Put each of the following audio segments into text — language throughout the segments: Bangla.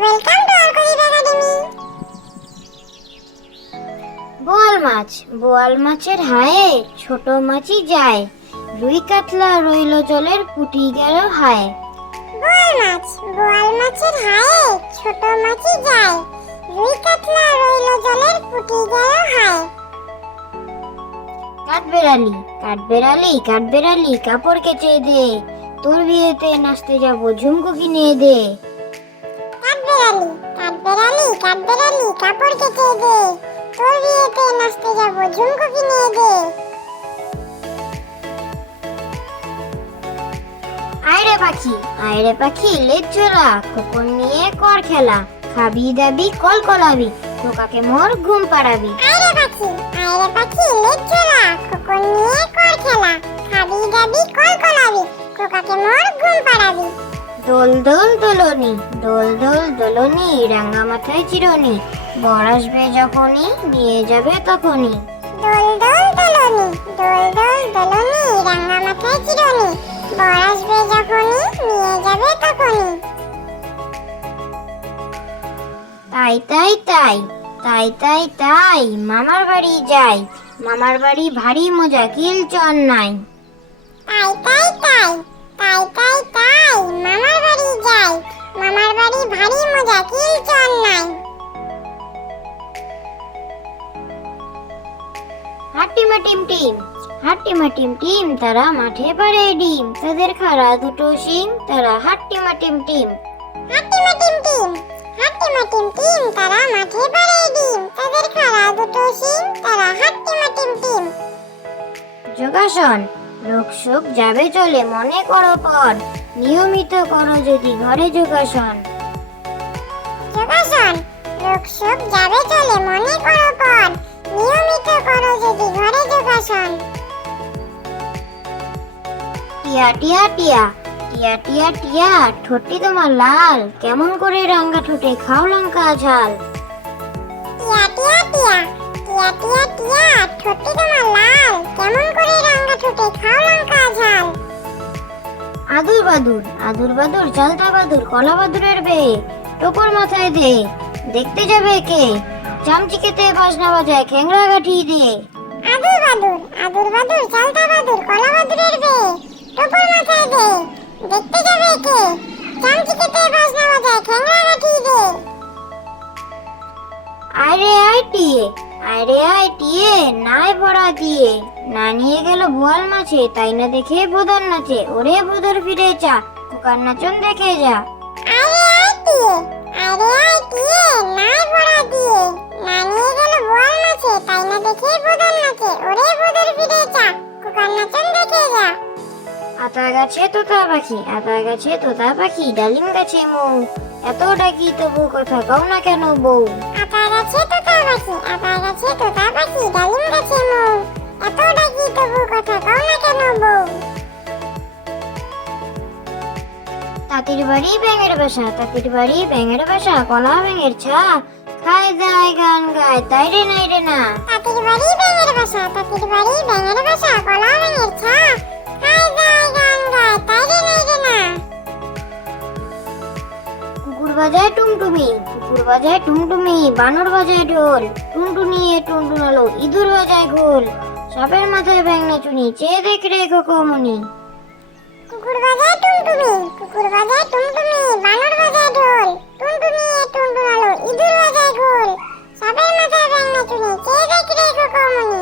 Welcome to ArkoDeep Academy। বোয়াল মাছের হায়ে ছোট মাছি যায়, রুই কাতলা রইল জলের পুটি গেল হায়। বোয়াল মাছের হায়ে ছোট মাছি যায়, রুই কাতলা রইল জলের পুটি গেল হায়। কাঠবেড়ালি কাপড় কেচে দে, তোর বিয়েতে নাচতে যাব ঝুমকো কিনে দে। কাঠবেড়ালি কাপড় কেচে দে, তোর বিয়েতে নাচতে যাব ঝুমকো কিনে দে। আয়রে পাখি লেজ ঝোলা, খোকন নিয়ে কর খেলা, খাবি দাবি কল কলাবি, খোকাকে মোর ঘুম পাড়াবি। আয়রে পাখি লেজ ঝোলা, খোকন নিয়ে কর খেলা, খাবি দাবি কল কলাবি, খোকাকে মোর ঘুম পাড়াবি। দোল দোলনি, রাঙা মাথায় চিরনি, বর আসবে যখনই নিয়ে যাবে তখনই। দোল দোলনি, রাঙা মাথায় চিরনি, বর আসবে যখনই নিয়ে যাবে তখনই। তাই মামার বাড়ি যাই, মামার বাড়ি ভারী মজা কিল চন নাই। তাই মামার বাড়ি যাই, মামার বাড়ি ভারী মজা কিল চন নাই। হাট্টিমা টিম তারা মাঠে পারে ডিম, তাদের খাড়া দুটো শিং তারা হাট্টিমা টিম। হাট্টিমা টিম তারা মাঠে পারে ডিম, তাদের খাড়া দুটো শিং তারা হাট্টিমা টিম। যোগাসন, রোগ শোক যাবে চলে মনে করো পর, নিয়মিত করো যদি ঘরে যোগাসন। রোগ শোক যাবে চলে মনে করো পর, নিয়মিত করো যদি ঘরে যোগাসন। টিয়া ঠোঁটটি তোমার লাল, কেমন করে রাঙ্গা ঠোঁটে খাও লঙ্কা ঝাল। টিয়া ঠোঁটটি তোমার লাল, কেমন করে রাঙ্গা ঠোঁটে খাও লঙ্কা ঝাল। আদুর বাদুর চালতা বাদুর কলা বাদুরের বে, টোপর মাথায় দে, দেখতে যাবে কে, চামচিকেতে বাজনা বাজায় খেংরা গাঠি দে। আদুর বাদুর চালতা বাদুর কলা বাদুরের বে, টোপর মাথায় দে, দেখতে যাবে কে, চামচিকেতে বাজনা বাজায় খেংরা গাঠি দে। আয় টিয়ে নাই ভরা দিয়ে, না নিয়ে গেল বোয়াল মাছে, তাই না দেখে বোদর নাচে, ওরে বোদর ফিরে চা, খোকার নাচন দেখে যা। আয় টিয়ে নাই ভরা দিয়ে, না নিয়ে গেল বোয়াল মাছে, তাই না দেখে বোদর নাচে, ওরে বোদর ফিরে চা, খোকার নাচন দেখে যা। আতা গাছে তোতা পাখি, ডালিম গাছে মৌ, এত ডাকি তবু কথা কও না কেন বউ। আতা গাছে তোতা পাখি, ডালিম গাছে মৌ, এত ডাকি তবু কথা কও না কেন বউ। তাঁতির বাড়ি ব্যাঙের বাসা, কলা ব্যাঙের ছা, খায় দায় গান গায় তাই রে নাই রে না। তাঁতির বাড়ি ব্যাঙের বাসা, কলা ব্যাঙের ছা, খায় দায় গান গায় তাই রে নাই রে না। কুকুর বাজায় টুমটুমি, বানর বাজায় ঢোল, টুনটুনিয়ে টুনটুনালো, ইঁদুর বাজায় ঘোল, সাপের মাথায় ব্যাঙনা চুনি, চেয়ে দেখ রে খোকমনি। কুকুর বাজায় টুমটুমি, বানর বাজায় ঢোল, টুনটুনিয়ে টুনটুনালো, ইঁদুর বাজায় ঘোল, সাপের মাথায় ব্যাঙনা চুনি, চেয়ে দেখ রে খোকমনি।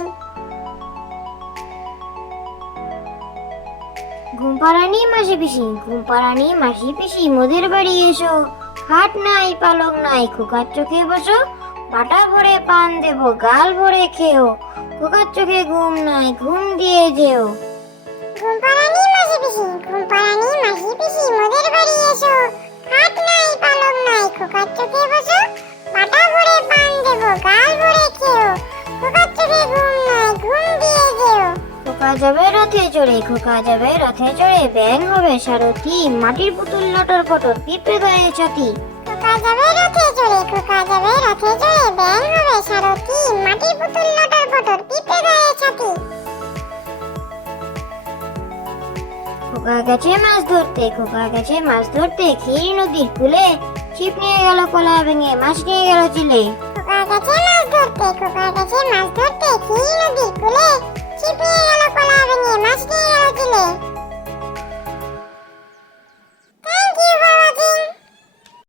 ঘুমপাড়ানি মাসি পিসি মোদের বাড়ি এসো, খাট নাই পালক নাই, খোকার চোখে বসো, বাটা ভরে পান দেব গাল ভরে খেও, খোকার চোখে ঘুম নাই ঘুম দিয়ে যেও। ঘুমপাড়ানি মাসি পিসি মোদের বাড়ি এসো, খাট নাই পালক নাই, খোকার চোখে বসো, বাটা ভরে পান দেব গাল ভরে খেও, খোকার চোখে ঘুম নাই ঘুম দিয়ে যেও। খোকা যাবে রথে চড়ে, ব্যাঙ হবে সারথি, মাটির পুতুল লটর পটর পিঁপড়ে গায়ে ছাতি। খোকা যাবে রথে চড়ে, ব্যাঙ হবে সারথি, মাটির পুতুল লটর পটর পিঁপড়ে গায়ে ছাতি। খোকা গেছে মাছ ধরতে ক্ষীর নদীর কূলে, ছিপ নিয়ে গেল কলা ভেঙে, মাছ নিয়ে গেল চিলে। খোকা গেছে মাছ ধরতে, খোকা গেছে মাছ ধরতে, সেই নদীর কূলে।